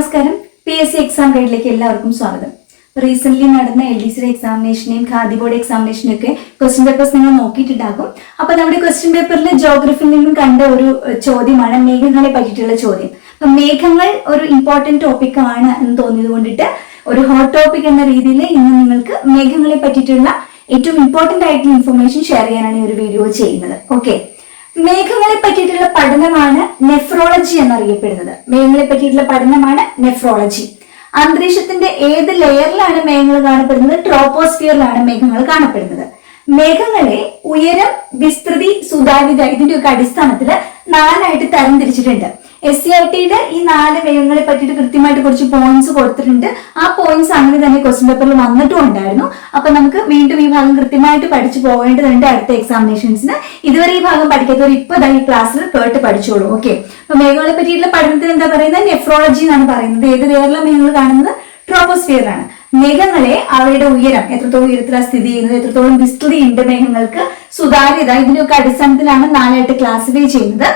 നമസ്കാരം. P S C exam ഗൈഡിലേക്ക് എല്ലാവർക്കും സ്വാഗതം. റീസെന്റ് നടന്ന എൽ ഡി സിയുടെ എക്സാമിനേഷനെയും ഖാദി ബോർഡ് എക്സാമിനേഷനും ഒക്കെ ക്വസ്റ്റ്യൻ പേപ്പേഴ്സ് നിങ്ങൾ നോക്കിയിട്ടുണ്ടാകും. അപ്പൊ നമ്മുടെ ക്വസ്റ്റ്യൻ പേപ്പറിൽ ജോഗ്രഫിയിൽ നിന്നും കണ്ട ഒരു ചോദ്യമാണ് മേഘങ്ങളെ പറ്റിയിട്ടുള്ള ചോദ്യം. അപ്പൊ മേഘങ്ങൾ ഒരു ഇമ്പോർട്ടന്റ് ടോപ്പിക് ആണ് എന്ന് തോന്നിയത് കൊണ്ടിട്ട് ഒരു ഹോട്ട് ടോപ്പിക് എന്ന രീതിയിൽ ഇന്ന് നിങ്ങൾക്ക് മേഘങ്ങളെ പറ്റിയിട്ടുള്ള ഏറ്റവും ഇമ്പോർട്ടന്റ് ആയിട്ടുള്ള ഇൻഫർമേഷൻ ഷെയർ ചെയ്യാനാണ് ഈ ഒരു വീഡിയോ ചെയ്യുന്നത്. ഓക്കെ മേഘങ്ങളെ പറ്റിയിട്ടുള്ള പഠനമാണ് നെഫ്രോളജി എന്നറിയപ്പെടുന്നത്. മേഘങ്ങളെ പറ്റിയിട്ടുള്ള പഠനമാണ് നെഫ്രോളജി അന്തരീക്ഷത്തിന്റെ ഏത് ലെയറിലാണ് മേഘങ്ങൾ കാണപ്പെടുന്നത്? ട്രോപ്പോസ്ഫിയറിലാണ് മേഘങ്ങൾ കാണപ്പെടുന്നത്. മേഘങ്ങളെ ഉയരം വിസ്തൃതി സുതാര്യത ഇതിന്റെ ഒക്കെ അടിസ്ഥാനത്തിൽ നാലായിട്ട് തരംതിരിച്ചിട്ടുണ്ട്. എസ് സി ആർ ടിയുടെ ഈ നാല് മേഘങ്ങളെ പറ്റിയിട്ട് കൃത്യമായിട്ട് കുറച്ച് പോയിന്റ്സ് കൊടുത്തിട്ടുണ്ട്. ആ പോയിന്റ്സ് അങ്ങനെ തന്നെ ക്വസ്റ്റ്യൻ പേപ്പറിൽ വന്നിട്ടും ഉണ്ടായിരുന്നു. അപ്പൊ നമുക്ക് വീണ്ടും ഈ ഭാഗം കൃത്യമായിട്ട് പഠിച്ചു പോകേണ്ടതുണ്ട് അടുത്ത എക്സാമിനേഷൻസിന് ഇതുവരെ ഈ ഭാഗം പഠിക്കാത്തവർ ഇപ്പൊ ഈ ക്ലാസ്സിൽ കേട്ട് പഠിച്ചോളൂ ഓക്കെ അപ്പൊ മേഘങ്ങളെ പറ്റിയിട്ടുള്ള പഠനത്തിൽ എന്താ പറയുന്നത്? നെഫ്രോളജി എന്നാണ് പറയുന്നത്. ഏത് ലെയറിലാണ് മേഘങ്ങൾ കാണുന്നത്? ട്രോപ്പോസ്ഫിയറിലാണ് മേഘങ്ങളെ അവയുടെ ഉയരം എത്രത്തോളം ഉയരത്തിലാണ് സ്ഥിതി ചെയ്യുന്നത് എത്രത്തോളം വിസ്തൃതി ഉണ്ട് മേഘങ്ങൾക്ക് സുതാര്യത ഇതിനൊക്കെ അടിസ്ഥാനത്തിലാണ് നാലായിട്ട് ക്ലാസിഫൈ ചെയ്യുന്നത്.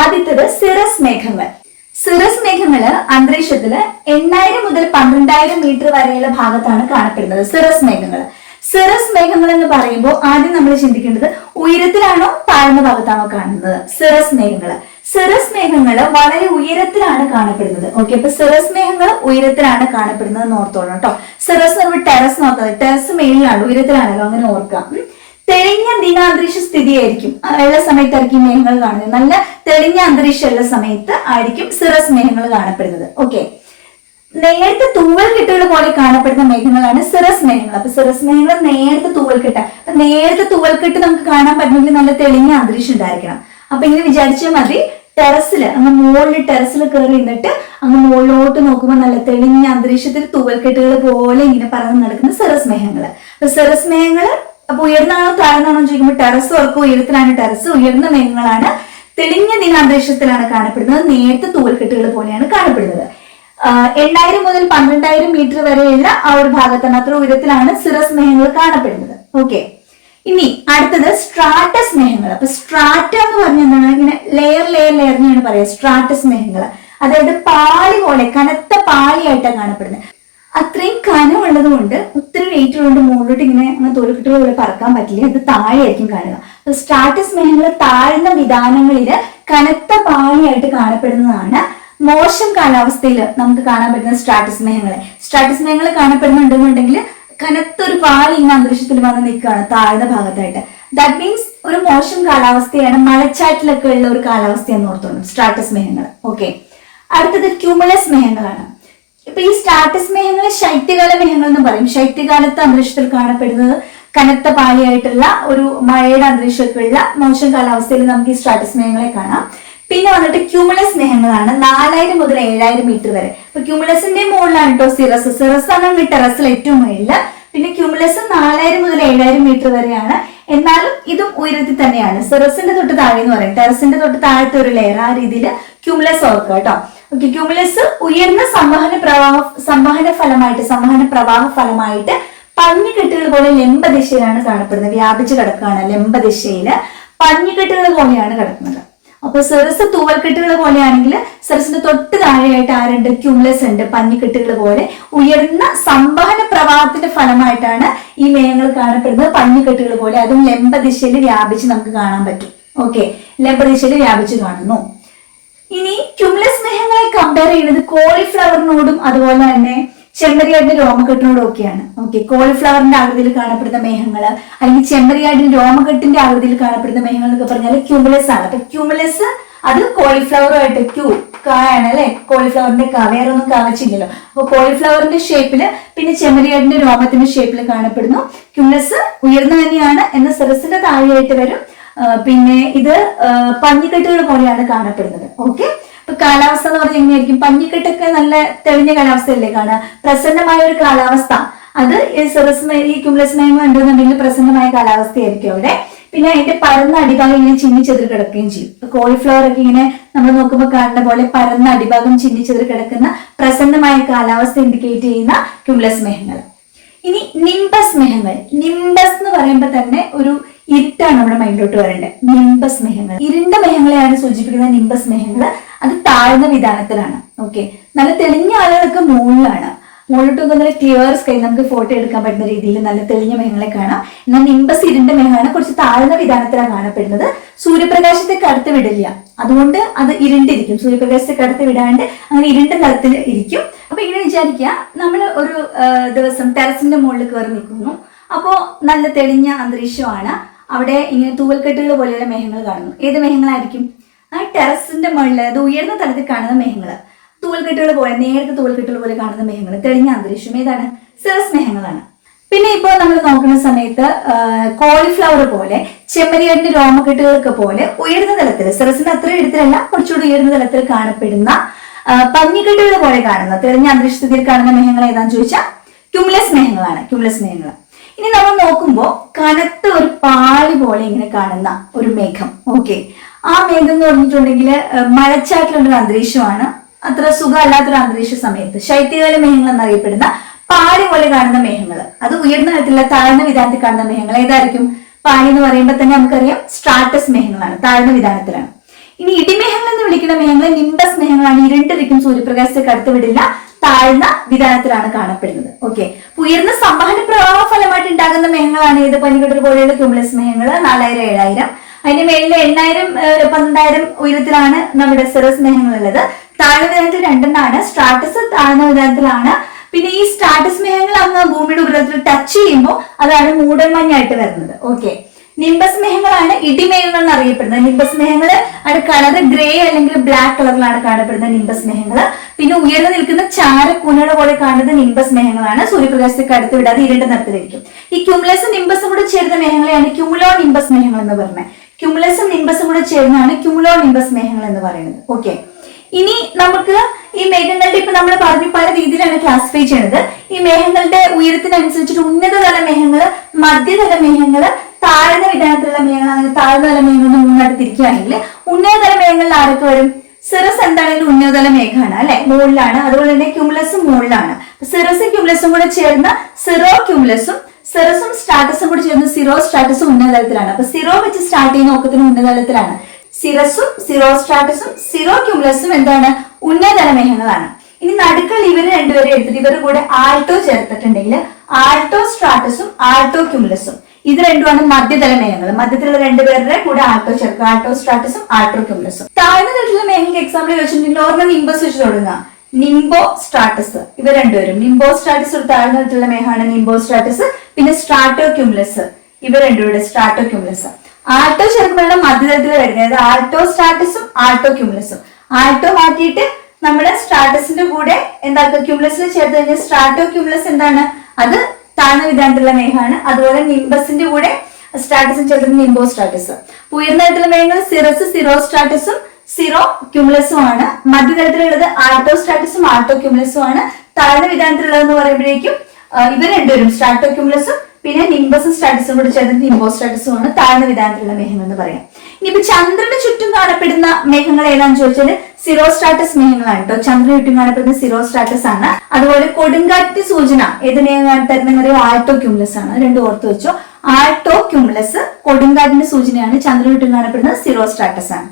ആദ്യത്തത് സിറസ് മേഘങ്ങൾ. സിറസ് മേഘങ്ങൾ അന്തരീക്ഷത്തിൽ എണ്ണായിരം മുതൽ പന്ത്രണ്ടായിരം മീറ്റർ വരെയുള്ള ഭാഗത്താണ് കാണപ്പെടുന്നത് സിറസ് മേഘങ്ങൾ സിറസ് മേഘങ്ങൾ എന്ന് പറയുമ്പോൾ ആദ്യം നമ്മൾ ചിന്തിക്കേണ്ടത് ഉയരത്തിലാണോ താഴ്ന്ന ഭാഗത്താണോ കാണുന്നത്? സിറസ് മേഘങ്ങൾ സിറസ് മേഘങ്ങൾ വളരെ ഉയരത്തിലാണ് കാണപ്പെടുന്നത്. ഓക്കെ അപ്പൊ സിറസ് മേഘങ്ങൾ ഉയരത്തിലാണ് കാണപ്പെടുന്നത് എന്ന് ഓർത്തോളണം കേട്ടോ സിറസ് എന്ന് പറയുമ്പോൾ ടെറസ് നോക്കുന്നത് ടെറസ് മേളിലാണ് ഉയരത്തിലാണല്ലോ അങ്ങനെ ഓർക്കാം തെളിഞ്ഞ ദിനാന്തരീക്ഷ സ്ഥിതിയായിരിക്കും. ഉള്ള സമയത്തായിരിക്കും മേഘങ്ങൾ കാണുന്നത്. നല്ല തെളിഞ്ഞ അന്തരീക്ഷം ഉള്ള സമയത്ത് ആയിരിക്കും സിറസ് മേഘങ്ങൾ കാണപ്പെടുന്നത്. ഓക്കെ നേരത്തെ തൂവൽ കെട്ടുകൾ പോലെ കാണപ്പെടുന്ന മേഘങ്ങളാണ് സിറസ് മേഘങ്ങൾ അപ്പൊ സിറസ് മേഘങ്ങൾ നേരത്തെ തൂവൽ കെട്ട. അപ്പൊ നേരത്തെ തൂവൽ കെട്ട് നമുക്ക് കാണാൻ പറ്റണമെങ്കിൽ നല്ല തെളിഞ്ഞ അന്തരീക്ഷം ഉണ്ടായിരിക്കണം. അപ്പൊ ഇങ്ങനെ വിചാരിച്ചാൽ മതി ടെറസിൽ അങ്ങ് മുകളിൽ ടെറസിൽ കയറി നിന്നിട്ട് അങ്ങ് മുകളിലോട്ട് നോക്കുമ്പോൾ നല്ല തെളിഞ്ഞ അന്തരീക്ഷത്തിൽ തൂവൽക്കെട്ടുകൾ പോലെ ഇങ്ങനെ പറന്ന് നടക്കുന്ന സിറസ് അപ്പൊ സിറസ് അപ്പൊ ഉയർന്നാണോ താഴ്ന്നാണോ ചോദിക്കുമ്പോൾ ടെറസ് ഓർക്കും ഉയരത്തിലാണ് ടെറസ് ഉയർന്ന മേഘങ്ങളാണ് തെളിഞ്ഞ ദിനാന്തരീക്ഷത്തിലാണ് കാണപ്പെടുന്നത്. നേരത്തെ തൂവൽക്കെട്ടുകൾ പോലെയാണ് കാണപ്പെടുന്നത്. എണ്ണായിരം മുതൽ പന്ത്രണ്ടായിരം മീറ്റർ വരെയുള്ള ആ ഒരു ഭാഗത്താണ് അത്ര ഉയരത്തിലാണ് സിറസ് മേഘങ്ങൾ കാണപ്പെടുന്നത്. ഓക്കെ. ഇനി അടുത്തത് സ്ട്രാറ്റസ് മേഘങ്ങൾ. അപ്പൊ സ്ട്രാറ്റ എന്ന് പറഞ്ഞാൽ എന്താണ്? ഇങ്ങനെ ലെയർ ലെയർ ലെയർ എന്നാണ് പറയുക സ്ട്രാറ്റസ് മേഘങ്ങൾ. അതായത് പാളി പോലെ കനത്ത പാളിയായിട്ടാണ് കാണപ്പെടുന്നത്. അത്രയും കനമുള്ളത് കൊണ്ട് ഒത്തിരി വെയിറ്റ് ഉള്ളതുകൊണ്ട് മുകളിലോട്ട് ഇങ്ങനെ അങ്ങനെ തൊലിക്കെട്ടുകൾ പോലെ പറക്കാൻ പറ്റില്ല. ഇത് താഴെയായിരിക്കും കാണുക. അപ്പൊ സ്ട്രാറ്റസ് മേഘങ്ങൾ താഴ്ന്ന വിധാനങ്ങളിൽ കനത്ത പാളിയായിട്ട് കാണപ്പെടുന്നതാണ് മോശം കാലാവസ്ഥയിൽ നമുക്ക് കാണാൻ പറ്റുന്ന സ്ട്രാറ്റസ് മേഘങ്ങളെ. സ്ട്രാറ്റസ് മേഘങ്ങൾ കാണപ്പെടുന്നുണ്ടെന്നുണ്ടെങ്കിൽ കനത്തൊരു പാളി ഇങ്ങനെ അന്തരീക്ഷത്തിൽ വന്ന് നിൽക്കുകയാണ് താഴ്ന്ന ഭാഗത്തായിട്ട്. ദാറ്റ് മീൻസ് ഒരു മോശം കാലാവസ്ഥയാണ് മഴച്ചാറ്റിലൊക്കെ ഉള്ള ഒരു കാലാവസ്ഥയെന്ന് ഓർത്തോണം സ്ട്രാറ്റസ് മേഘങ്ങൾ ഓക്കെ അടുത്തത് ക്യൂമുലസ് മേഘങ്ങളാണ് ഇപ്പൊ ഈ സ്റ്റാറ്റസ് മേഘങ്ങളെ ശൈത്യകാല മേഘങ്ങൾ എന്ന് പറയും. ശൈത്യകാലത്ത് അന്തരീക്ഷത്തിൽ കാണപ്പെടുന്നത് കനത്ത പാളിയായിട്ടുള്ള ഒരു മഴയുടെ അന്തരീക്ഷത്തിലുള്ള മോശം കാലാവസ്ഥയിൽ നമുക്ക് ഈ സ്റ്റാറ്റസ് മേഘങ്ങളെ കാണാം. പിന്നെ വന്നിട്ട് ക്യൂമുലസ് മേഹങ്ങളാണ് നാലായിരം മുതൽ ഏഴായിരം മീറ്റർ വരെ. അപ്പൊ ക്യൂമുലസിന്റെ മുകളിലാണ് കേട്ടോ സിറസ് സിറസ് ആണ് ടെറസിൽ ഏറ്റവും മുകളിൽ പിന്നെ ക്യൂമുലസ് നാലായിരം മുതൽ ഏഴായിരം മീറ്റർ വരെയാണ്. എന്നാലും ഇതും ഉയരത്തിൽ തന്നെയാണ്. സിറസിന്റെ തൊട്ട് താഴെ എന്ന് പറയും ടെറസിന്റെ തൊട്ട് താഴത്തെ ഒരു ലെയർ ആ രീതിയിൽ ക്യൂമുലസ് ഓർക്കുക കേട്ടോ ഓക്കെ ക്യൂമുലസ് ഉയർന്ന സംവഹന പ്രവാഹ സംവഹന ഫലമായിട്ട് സംവഹന പ്രവാഹ ഫലമായിട്ട് പഞ്ഞിക്കെട്ടുകൾ പോലെ ലംബദിശയിലാണ് കാണപ്പെടുന്നത്. വ്യാപിച്ചു കിടക്കുകയാണ് ലംബദിശയിൽ പഞ്ഞിക്കെട്ടുകൾ പോലെയാണ് കിടക്കുന്നത്. അപ്പൊ സെറസ് തൂവൽക്കെട്ടുകൾ പോലെയാണെങ്കിൽ സെറസിന്റെ തൊട്ട് താഴെയായിട്ട് ആരുണ്ട്? ക്യൂമുലസ് ഉണ്ട് പഞ്ഞിക്കെട്ടുകൾ പോലെ. ഉയർന്ന സംവഹന പ്രവാഹത്തിന്റെ ഫലമായിട്ടാണ് ഈ മേഘങ്ങൾ കാണപ്പെടുന്നത്. പഞ്ഞിക്കെട്ടുകൾ പോലെ. അതും ലംബദിശയിൽ വ്യാപിച്ച് നമുക്ക് കാണാൻ പറ്റും. ഓക്കെ ലംബദിശയിൽ വ്യാപിച്ച് കാണുന്നു. ഇനി ക്യുമുലസ് മേഘങ്ങളെ കമ്പയർ ചെയ്യുന്നത് കോളിഫ്ലവറിനോടും അതുപോലെ തന്നെ ചെമ്മരിയാടിന്റെ രോമകെട്ടിനോടൊക്കെയാണ് ഓക്കെ കോളിഫ്ലവറിന്റെ ആകൃതിയിൽ കാണപ്പെടുന്ന മേഘങ്ങൾ അല്ലെങ്കിൽ ചെമ്മരിയാടിന് രോമകെട്ടിന്റെ ആകൃതിയിൽ കാണപ്പെടുന്ന മേഘങ്ങൾ എന്നൊക്കെ പറഞ്ഞാൽ ക്യൂമുലസ് ആണ്. അപ്പൊ ക്യൂമുലസ് അത് കോളിഫ്ലവറുമായിട്ട് ക്യൂ കായാണ് അല്ലെ? കോളിഫ്ലവറിന്റെ ക വേറെ ഒന്നും കവച്ചില്ലല്ലോ. അപ്പൊ കോളിഫ്ലവറിന്റെ ഷേപ്പിൽ പിന്നെ ചെമ്മരിയാടിന്റെ രോമത്തിന്റെ ഷേപ്പിൽ കാണപ്പെടുന്നു. ക്യൂമുലസ് ഉയർന്നു തന്നെയാണ് എന്ന സെറസിന്റെ താഴെയായിട്ട് വരും. പിന്നെ ഇത് പഞ്ഞിക്കെട്ടുകൾ പോലെയാണ് കാണപ്പെടുന്നത്. ഓക്കെ? കാലാവസ്ഥ എന്ന് പറഞ്ഞാൽ എങ്ങനെയായിരിക്കും? പഞ്ഞിക്കെട്ടൊക്കെ നല്ല തെളിഞ്ഞ കാലാവസ്ഥയല്ലേ കാണുക? പ്രസന്നമായ ഒരു കാലാവസ്ഥ. അത് ഈ സെറസ് മേ- ഈ ക്യുമുലസ് മേഘം ഉണ്ടെന്നുണ്ടെങ്കിൽ പ്രസന്നമായ കാലാവസ്ഥയായിരിക്കും അവിടെ. പിന്നെ അതിന്റെ പരന്ന അടിഭാഗം ഇങ്ങനെ ചിന്നിച്ചെതിർ കിടക്കുകയും ചെയ്യും. കോളിഫ്ലവർ ഒക്കെ ഇങ്ങനെ നമ്മൾ നോക്കുമ്പോൾ കാണുന്ന പോലെ പരന്ന അടിഭാഗം ചിന്നിച്ചെതിർ കിടക്കുന്ന പ്രസന്നമായ കാലാവസ്ഥ ഇൻഡിക്കേറ്റ് ചെയ്യുന്ന ക്യുമുലസ് മേഘങ്ങൾ ഇനി നിംബസ് മേഹങ്ങൾ നിംബസ് എന്ന് പറയുമ്പോൾ തന്നെ ഒരു ഇരുട്ടാണ് നമ്മുടെ മൈൻഡിലോട്ട് വരേണ്ടത്. നിംബസ് മേഹങ്ങൾ ഇരുണ്ട മേഹങ്ങളെയാണ് സൂചിപ്പിക്കുന്നത് നിംബസ് മേഘങ്ങൾ. അത് താഴ്ന്ന വിധാനത്തിലാണ്. ഓക്കെ നല്ല തെളിഞ്ഞ ആളുകളൊക്കെ മുകളിലാണ്. മുകളിലോട്ടൊക്കെ നല്ല ക്ലിയർ സ്കൈ നമുക്ക് ഫോട്ടോ എടുക്കാൻ പറ്റുന്ന രീതിയിൽ നല്ല തെളിഞ്ഞ മേഘങ്ങളെ കാണാം. എന്നാൽ നിമ്പസ് ഇരുണ്ട മേഘമാണ് കുറച്ച് താഴ്ന്ന വിധാനത്തിലാണ് കാണപ്പെടുന്നത്. സൂര്യപ്രകാശത്തെ കടത്തി വിടില്ല. അതുകൊണ്ട് അത് ഇരുണ്ടിരിക്കും. സൂര്യപ്രകാശത്തെ കടത്തി വിടാണ്ട് അങ്ങനെ ഇരുണ്ട തലത്തിൽ ഇരിക്കും. അപ്പൊ ഇങ്ങനെ വിചാരിക്കുക നമ്മൾ ഒരു ദിവസം ടെറസിന്റെ മുകളിൽ കയറി നിൽക്കുന്നു. അപ്പോൾ നല്ല തെളിഞ്ഞ അന്തരീക്ഷമാണ്. അവിടെ ഇങ്ങനെ തൂവൽക്കെട്ടുകൾ പോലെയുള്ള മേഘങ്ങൾ കാണുന്നു. ഏത് മേഘങ്ങളായിരിക്കും? ആ ടെറസിന്റെ മുകളിൽ അത് ഉയർന്ന തലത്തിൽ കാണുന്ന മേഘങ്ങൾ തൂവൽക്കെട്ടുകൾ പോലെ നേരത്തെ തൂവൽക്കെട്ടുകൾ പോലെ കാണുന്ന മേഘങ്ങൾ തെളിഞ്ഞ അന്തരീക്ഷം ഏതാണ്? സിറസ് മേഘങ്ങളാണ്. പിന്നെ ഇപ്പോൾ നമ്മൾ നോക്കുന്ന സമയത്ത് കോളിഫ്ലവർ പോലെ ചെമ്മരിയാടിന്റെ രോമക്കെട്ടുകൾക്ക് പോലെ ഉയർന്ന തലത്തിൽ സിറസിന്റെ അത്ര എടുത്തിലല്ല കുറച്ചുകൂടി ഉയർന്ന തലത്തിൽ കാണപ്പെടുന്ന പഞ്ഞിക്കെട്ടുകൾ പോലെ കാണുന്ന തെളിഞ്ഞ അന്തരീക്ഷത്തിൽ കാണുന്ന മേഘങ്ങൾ ഏതാണെന്ന് ചോദിച്ചാൽ ക്യുമുലസ് മേഘങ്ങളാണ് ക്യുമുലസ് മേഘങ്ങൾ. ഇനി നമ്മൾ നോക്കുമ്പോൾ കനത്ത ഒരു പാളി പോലെ ഇങ്ങനെ കാണുന്ന ഒരു മേഘം. ഓക്കെ. ആ മേഘം എന്ന് പറഞ്ഞിട്ടുണ്ടെങ്കിൽ മഴച്ചാറ്റിലുള്ള ഒരു അന്തരീക്ഷമാണ്. അത്ര സുഖമല്ലാത്തൊരു അന്തരീക്ഷ സമയത്ത്. ശൈത്യകാല മേഘങ്ങൾ എന്നറിയപ്പെടുന്ന പാളി പോലെ കാണുന്ന മേഘങ്ങൾ അത് ഉയർന്ന തരത്തിലുള്ള താഴ്ന്ന വിധാനത്തിൽ കാണുന്ന മേഘങ്ങൾ ഏതായിരിക്കും? പാളി എന്ന് പറയുമ്പോൾ തന്നെ നമുക്കറിയാം സ്ട്രാറ്റസ് മേഘങ്ങളാണ് താഴ്ന്ന വിധാനത്തിലാണ്. ഇനി ഇടിമേഘങ്ങൾ എന്ന് വിളിക്കുന്ന മേഘങ്ങൾ നിംബസ് മേഘങ്ങളാണ്. ഇരുണ്ടിരിക്കും സൂര്യപ്രകാശത്തെ കടത്തിവിടില്ല താഴ്ന്ന വിധാനത്തിലാണ് കാണപ്പെടുന്നത്. ഓക്കെ. ഉയർന്ന സംവഹന പ്രവാഹ ഫലമായിട്ട് ഉണ്ടാകുന്ന മേഘങ്ങളാണ് ഏത് പനികട്ടർ പോലെയുള്ള ക്യൂമുലസ് മേഘങ്ങൾ നാലായിരം ഏഴായിരം. അതിന്റെ മേളിൽ എണ്ണായിരം പന്ത്രണ്ടായിരം ഉയരത്തിലാണ് നമ്മുടെ സിറസ് മേഘങ്ങൾ ഉള്ളത് താഴ്ന്ന വിധാനത്തിൽ രണ്ടെണ്ണാണ്. സ്ട്രാറ്റസ് താഴ്ന്ന വിധാനത്തിലാണ് പിന്നെ ഈ സ്ട്രാറ്റസ് മേഘങ്ങൾ അങ്ങ് ഭൂമിയുടെ ഉപരിതലത്തിൽ ടച്ച് ചെയ്യുമ്പോൾ അതാണ് മൂടൽമഞ്ഞായിട്ട് വരുന്നത്. ഓക്കെ നിംബസ് മേഘങ്ങളാണ് ഇടിമേഘങ്ങൾ എന്നറിയപ്പെടുന്നത് നിംബസ് മേഘങ്ങൾ അത് കളർ ഗ്രേ അല്ലെങ്കിൽ ബ്ലാക്ക് കളറിലാണ് കാണപ്പെടുന്നത് നിംബസ് മേഘങ്ങൾ പിന്നെ ഉയർന്നു നിൽക്കുന്ന ചാരക്കൂനയുടെ പോലെ കാണുന്നത് നിംബസ് മേഘങ്ങളാണ് സൂര്യപ്രകാശത്തേക്ക് അടുത്ത് വിടാതെ ഇരുണ്ട നിറത്തിലിരിക്കും ഈ ക്യുമുലസും നിംബസും കൂടെ ചേരുന്ന മേഘങ്ങളെയാണ് ക്യുമുലോ നിംബസ് മേഘങ്ങൾ എന്ന് പറയുന്നത്. ക്യുമുലസും നിംബസും കൂടെ ചേർന്നാണ് ക്യുമുലോ നിംബസ് മേഘങ്ങൾ എന്ന് പറയുന്നത്. ഓക്കെ ഇനി നമുക്ക് ഈ മേഘങ്ങളുടെ ഇപ്പൊ നമ്മൾ പറഞ്ഞു പല രീതിയിലാണ് ക്ലാസിഫൈ ചെയ്യുന്നത്. ഈ മേഘങ്ങളുടെ ഉയരത്തിനനുസരിച്ചിട്ട് ഉന്നതതല മേഘങ്ങൾ മധ്യതല മേഘങ്ങൾ താഴ്ന്ന വിധാനത്തിലുള്ള മേഘങ്ങൾ താഴ്ന്ന തല മേഘങ്ങൾ മൂന്നായിട്ട് തിരിക്കുകയാണെങ്കിൽ ഉന്നതതല മേഘങ്ങളിൽ ആരൊക്കെ വരും? സിറസ് എന്താണെങ്കിലും ഉന്നതതല മേഘമാണ് അല്ലെ? മുകളിലാണ് അതുപോലെ തന്നെ ക്യുമുലസും മുകളിലാണ് സിറസും ക്യുമുലസും കൂടെ ചേർന്ന സിറോ ക്യുമുലസും സിറസും സ്റ്റാറ്റസും കൂടി ചേർന്ന് സിറോ സ്റ്റാറ്റസും ഉന്നതതലത്തിലാണ്. അപ്പൊ സിറോ വെച്ച് സ്റ്റാർട്ട് ചെയ്യുന്ന ഒക്കത്തിന് ഉന്നതതലത്തിലാണ്. സിറസും സിറോ സ്റ്റാറ്റസും സിറോ ക്യൂമുലസും എന്താണ്? ഉന്നതതല മേഘങ്ങളാണ് ഇനി നടുക്കൾ ഇവർ രണ്ടുപേരെ എടുത്തിട്ട് ഇവരുടെ കൂടെ ആൾട്ടോ ചേർത്തിട്ടുണ്ടെങ്കിൽ ആൾട്ടോ സ്ട്രാറ്റസും ആൾട്ടോ ക്യൂമുലസും. ഇത് രണ്ടുമാണ് മധ്യതല മേഘങ്ങൾ മധ്യത്തിലുള്ള രണ്ടുപേരുടെ കൂടെ ആൾട്ടോ ചേർക്കുക. ആൾട്ടോ സ്ട്രാറ്റസും ആൾട്ടോ ക്യൂമുലസും. താഴ്ന്ന തലത്തിലുള്ള മേഘങ്ങൾക്ക് എക്സാമ്പിൾ വെച്ചിട്ടുണ്ടെങ്കിൽ ഓർമ്മ നിമ്പസ് വെച്ച് തുടങ്ങുക. നിംബോ സ്ട്രാറ്റസ് ഇവ രണ്ടുപേരും. നിംബോ സ്ട്രാറ്റസ് ഒരു താഴ്ന്ന തരത്തിലുള്ള മേഘമാണ്. നിംബോ സ്ട്രാറ്റസ് പിന്നെ സ്ട്രാറ്റോ ക്യുമുലസ് ഇവ രണ്ടുപേരുടെ സ്ട്രാറ്റോ ക്യുമുലസ് ആൾട്ടോ ചേർക്കുമ്പോഴാണ് മധ്യതരത്തിൽ വരുന്നത് ആൾട്ടോ സ്ട്രാറ്റസും ആൾട്ടോ ക്യുമുലസും ആൾട്ടോ മാറ്റിയിട്ട് നമ്മുടെ സ്ട്രാറ്റസിന്റെ കൂടെ എന്താക്കുക? ക്യുമുലസിൽ ചേർത്ത് കഴിഞ്ഞാൽ സ്ട്രാറ്റോ ക്യുമുലസ് എന്താണ്? അത് താഴ്ന്ന വിധാനത്തിലുള്ള മേഘമാണ്. അതുപോലെ നിംബസിന്റെ കൂടെ സ്ട്രാറ്റസും ചേർത്ത് നിംബോ സ്ട്രാറ്റസ് ഉയർന്ന തരത്തിലുള്ള മേഘങ്ങൾ സിറസ് സിറോ സ്ട്രാറ്റസും സിറോ ക്യുമുലസും ആണ്. മധ്യതലത്തിലുള്ളത് ആൾട്ടോ സ്ട്രാറ്റസും ആൾട്ടോ ക്യുമുലസും ആണ്. താഴ്ന്ന വിധാനത്തിലുള്ളതെന്ന് പറയുമ്പോഴേക്കും ഇവ രണ്ടുപേരും സ്ട്രാറ്റോ ക്യുമുലസും പിന്നെ നിംബസും സ്റ്റാറ്റസും കൂടി ചേർന്ന് നിംബോ സ്റ്റാറ്റസും ആണ് താഴ്ന്ന വിധാനത്തിലുള്ള മേഘം എന്ന് പറയാം. ഇനിയിപ്പോ ചന്ദ്രന് ചുറ്റും കാണപ്പെടുന്ന മേഘങ്ങൾ ഏതാണെന്ന് ചോദിച്ചാൽ സിറോ സ്റ്റാറ്റസ് മേഘങ്ങളാണ് കേട്ടോ ചന്ദ്രന് ചുറ്റും കാണപ്പെടുന്ന സിറോ സ്റ്റാറ്റസ് ആണ്. അതുപോലെ കൊടുങ്കാറ്റ് സൂചന ഏത് മേഘം തരുന്ന ആൾട്ടോ ക്യുമുലസ് ആണ്. രണ്ടും ഓർത്ത് വെച്ചോ. ആൾട്ടോ ക്യുമുലസ് കൊടുങ്കാറ്റിന്റെ സൂചനയാണ് ചന്ദ്രന് ചുറ്റും കാണപ്പെടുന്ന സിറോ സ്റ്റാറ്റസ് ആണ്.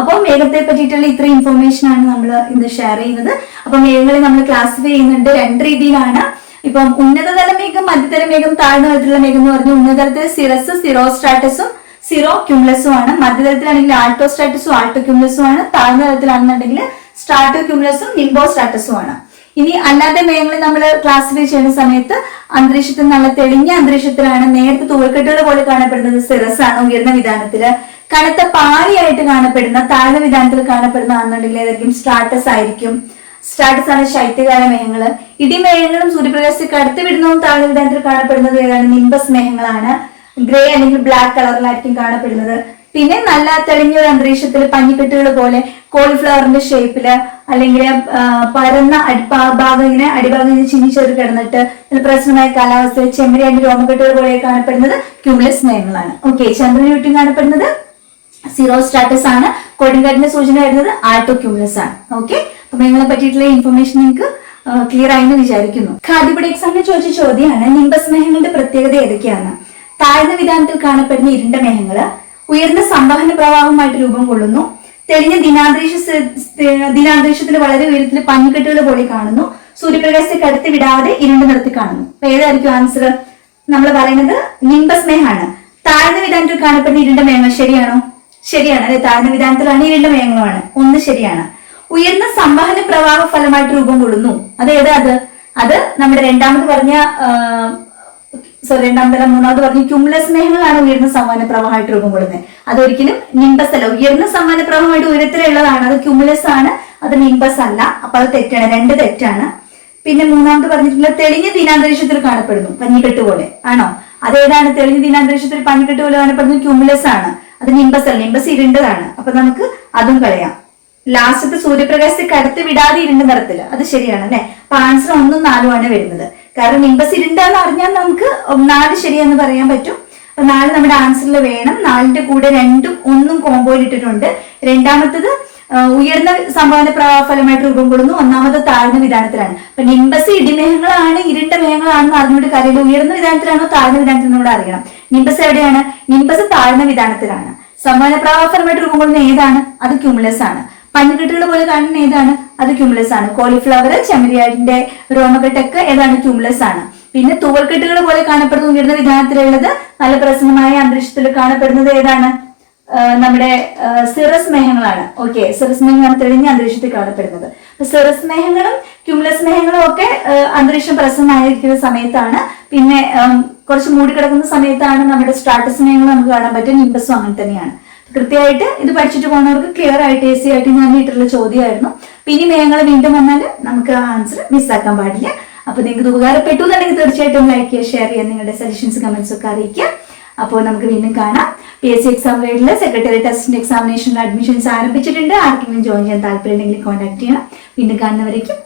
അപ്പോൾ മേഘത്തെ പറ്റിയിട്ടുള്ള ഇത്ര ഇൻഫർമേഷൻ ആണ് നമ്മൾ ഇന്ന് ഷെയർ ചെയ്യുന്നത്. അപ്പൊ മേഘങ്ങളെ നമ്മൾ ക്ലാസിഫൈ ചെയ്യുന്നുണ്ട് രണ്ട് രീതിയിലാണ്. ഇപ്പം ഉന്നതതല മേഘം മധ്യതല മേഘം താഴ്ന്ന മേഘം എന്ന് പറഞ്ഞാൽ ഉന്നതതലത്തിൽ സിറസ് സിറോ സ്ട്രാറ്റസും സിറോ ക്യുമുലസും ആണ്. മധ്യതലത്തിലാണെങ്കിൽ ആൾട്ടോ സ്ട്രാറ്റസും ആൾട്ടോ ക്യുമുലസും ആണ്. താഴ്ന്ന തലത്തിലാണെന്നുണ്ടെങ്കിൽ സ്ട്രാറ്റോ ക്യുമുലസും നിംബോ സ്ട്രാറ്റസും ആണ്. ഇനി അല്ലാതെ മേഘങ്ങളെ നമ്മൾ ക്ലാസിഫൈ ചെയ്യുന്ന സമയത്ത് അന്തരീക്ഷത്തിൽ നല്ല തെളിഞ്ഞ അന്തരീക്ഷത്തിലാണ് നേരത്തെ തൂവൽക്കെട്ടുകൾ പോലെ കാണപ്പെടുന്നത്. സിറസ് ആണ് ഉയർന്ന വിധാനത്തിൽ കനത്ത പാളിയായിട്ട് കാണപ്പെടുന്ന താഴ്ന്ന വിധാനത്തിൽ കാണപ്പെടുന്ന ആണെന്നുണ്ടെങ്കിൽ ഏതായിരിക്കും സ്ട്രാറ്റസ് ആയിരിക്കും. സ്റ്റാറ്റസ് ആണ് ശൈത്യകാല മേഘങ്ങൾ ഇടിമേഘങ്ങളും സൂര്യപ്രകാശത്തിൽ അടുത്ത് വിടുന്നതും താഴ്ന്ന വിധാനത്തിൽ കാണപ്പെടുന്നത് ഏതാണ്? നിംബസ് മേഘങ്ങളാണ്. ഗ്രേ അല്ലെങ്കിൽ ബ്ലാക്ക് കളറിലായിരിക്കും കാണപ്പെടുന്നത്. പിന്നെ നല്ല തെളിഞ്ഞ ഒരു അന്തരീക്ഷത്തിൽ പഞ്ഞിക്കെട്ടുകൾ പോലെ കോളിഫ്ലവറിന്റെ ഷേപ്പിൽ അല്ലെങ്കിൽ പരന്ന അടിഭാ ഭാഗം ഇങ്ങനെ അടിഭാഗം ഇങ്ങനെ ചിന്നിച്ചേറി കിടന്നിട്ട് നല്ല പ്രശ്നമായ കാലാവസ്ഥയിൽ ചെമ്മരിയാണ്ട് രോമക്കെട്ടുകൾ പോലെ കാണപ്പെടുന്നത് ക്യൂമുലസ് മേഘങ്ങളാണ്. ഓക്കെ ചന്ദ്രനെ ചുറ്റും കാണപ്പെടുന്നത് സീറോ സ്റ്റാറ്റസ് ആണ്. കൊടുങ്കാറ്റിന്റെ സൂചന വരുന്നത് ആൾട്ടോ ക്യൂമിനസ് ആണ്. ഓക്കെ അപ്പൊ നിങ്ങളെ പറ്റിയിട്ടുള്ള ഇൻഫർമേഷൻ നിങ്ങൾക്ക് ക്ലിയർ ആയെന്ന് വിചാരിക്കുന്നു. ഖാദിപുടെ എക്സാമിന് ചോദിച്ച ചോദ്യമാണ് നിംബസ് മേഹങ്ങളുടെ പ്രത്യേകത ഏതൊക്കെയാണ്? താഴ്ന്ന വിധാനത്തിൽ കാണപ്പെടുന്ന ഇരുണ്ട മേഹങ്ങൾ ഉയർന്ന സംവഹന പ്രവാഹമായിട്ട് രൂപം കൊള്ളുന്നു തെളിഞ്ഞ ദിനാന്തരീക്ഷ ദിനാന്തരീക്ഷത്തിൽ വളരെ ഉയരത്തിൽ പഞ്ഞുകെട്ടുകൾ പോലെ കാണുന്നു സൂര്യപ്രകാശത്തെ കടത്തി വിടാതെ ഇരുണ്ട നിർത്തി കാണുന്നു. അപ്പൊ ഏതായിരിക്കും ആൻസർ നമ്മൾ പറയുന്നത് നിംബസ്മേഹാണ് താഴ്ന്ന വിധാനത്തിൽ കാണപ്പെടുന്ന ഇരുണ്ട മേഹങ്ങൾ ശരിയാണോ? ശരിയാണ്. അല്ലെ? താഴ്ന്ന വിധാനത്തിലാണ് ഇരുണ്ട മേഘമാണ് ഒന്ന് ശരിയാണ്. ഉയർന്ന സംവഹന പ്രവാഹ ഫലമായിട്ട് രൂപം കൊള്ളുന്നു. അത് ഏതാ അത്? അത് നമ്മുടെ രണ്ടാമത് പറഞ്ഞ സോറി രണ്ടാമതല്ല മൂന്നാമത് പറഞ്ഞ ക്യുമുലസ് മേഘങ്ങളാണ് ഉയർന്ന സംവഹന പ്രവാഹമായിട്ട് രൂപം കൊള്ളുന്നത്. അതൊരിക്കലും നിംബസ് അല്ല. ഉയർന്ന സംവഹന പ്രവാഹമായിട്ട് ഉയരത്തിലുള്ളതാണ്. അത് ക്യുമുലസ് ആണ്. അത് നിംബസ് അല്ല. അപ്പൊ അത് തെറ്റാണ്. രണ്ട് തെറ്റാണ്. പിന്നെ മൂന്നാമത് പറഞ്ഞിട്ടുള്ള തെളിഞ്ഞ ദിനാന്തരീക്ഷത്തിൽ കാണപ്പെടുന്നു. പഞ്ഞിക്കെട്ട് പോലെ. ആണോ? അതേതാണ് തെളിഞ്ഞ ദിനാന്തരീക്ഷത്തിൽ പഞ്ഞിക്കെട്ട് പോലെ കാണപ്പെടുന്നത് ക്യുമുലസ് ആണ്. അത് നിംബസ് അല്ല നിംബസ് ഇരുണ്ടതാണ്. അപ്പൊ നമുക്ക് അതും കളയാം. ലാസ്റ്റത്തെ സൂര്യപ്രകാശത്തെ കടത്തി വിടാതെ ഇരുണ്ട നിറത്തിൽ. അത് ശരിയാണ് അല്ലെ? അപ്പൊ ആൻസർ ഒന്നും നാലും ആണ് വരുന്നത്. കാരണം നിംബസ് ഇരുണ്ടെന്ന് അറിഞ്ഞാൽ നമുക്ക് നാല് ശരിയെന്ന് പറയാൻ പറ്റും. അപ്പൊ നാല് നമ്മുടെ ആൻസറിൽ വേണം. നാലിന്റെ കൂടെ രണ്ടും ഒന്നും കോമ്പോയിൽ ഇട്ടിട്ടുണ്ട്. രണ്ടാമത്തത് ഉയർന്ന സംഭാവന ഫലമായിട്ട് രൂപം കൊള്ളുന്നു. ഒന്നാമത് താഴ്ന്ന വിധാനത്തിലാണ്. അപ്പൊ നിംബസ് ഇടിമേഹങ്ങളാണ് ഇരുണ്ട മേഹങ്ങളാണെന്ന് അറിഞ്ഞിട്ട് കാര്യമില്ല ഉയർന്ന വിധാനത്തിലാണോ താഴ്ന്ന വിധാനത്തിൽ കൂടെ അറിയണം. നിംബസ് എവിടെയാണ്? നിംബസ് താഴ്ന്ന വിധാനത്തിലാണ്. സംഭാവന ഫലമായിട്ട് രൂപം കൊള്ളുന്ന ഏതാണ്? അത് ക്യൂമുലസ് ആണ്. പഞ്ഞുകെട്ടുകൾ പോലെ കാണുന്ന ഏതാണ്? അത് ക്യൂമുലസ് ആണ്. കോളിഫ്ലവർ ചെമ്മരിയാടിന്റെ രോമകെട്ടൊക്കെ ഏതാണ്? ക്യൂമുലസ് ആണ്. പിന്നെ തൂവൽക്കെട്ടുകൾ പോലെ കാണപ്പെടുന്ന ഉയർന്ന വിധാനത്തിലുള്ളത് നല്ല പ്രസന്നമായ അന്തരീക്ഷത്തിൽ കാണപ്പെടുന്നത് ഏതാണ്? നമ്മുടെ സിറസ് മേഘങ്ങളാണ്. ഓക്കെ സിറസ് മേഹങ്ങളാണ് തെളിഞ്ഞ അന്തരീക്ഷത്തിൽ കാണപ്പെടുന്നത്. അപ്പൊ സിറസ് മേഘങ്ങളും ക്യൂമുലസ് മേഘങ്ങളും ഒക്കെ അന്തരീക്ഷം പ്രസന്നമായിരിക്കുന്ന സമയത്താണ്. പിന്നെ കുറച്ച് മൂടി കിടക്കുന്ന സമയത്താണ് നമ്മുടെ സ്ട്രാറ്റസ് മേഹങ്ങൾ നമുക്ക് കാണാൻ പറ്റും നിംബസും അങ്ങനെ തന്നെയാണ്. കൃത്യമായിട്ട് ഇത് പഠിച്ചിട്ട് പോകുന്നവർക്ക് ക്ലിയർ ആയിട്ട് ഈസി ആയിട്ട് ഞാൻ വീട്ടിലുള്ള ചോദ്യമായിരുന്നു. പിന്നെ മേഘങ്ങൾ വീണ്ടും വന്നാൽ നമുക്ക് ആൻസർ മിസ്സാക്കാൻ പാടില്ല. അപ്പൊ നിങ്ങൾക്ക് ഉപകാരപ്പെട്ടു എന്നുണ്ടെങ്കിൽ തീർച്ചയായിട്ടും ലൈക്ക് ചെയ്യുക ഷെയർ ചെയ്യുക നിങ്ങളുടെ സജഷൻസ് കമന്റ്സ് ഒക്കെ അറിയിക്കുക. അപ്പോൾ നമുക്ക് വീണ്ടും കാണാം. പി എസ് സി എക്സാം ഗൈഡിൽ സെക്രട്ടറി ടെസ്റ്റിന്റെ എക്സാമിനേഷൻ അഡ്മിഷൻസ് ആരംഭിച്ചിട്ടുണ്ട്. ആർക്കെങ്കിലും ജോയിൻ ചെയ്യാൻ താല്പര്യം ഉണ്ടെങ്കിൽ കോൺടാക്ട് ചെയ്യണം. വീണ്ടും കാണുന്നവരേക്കും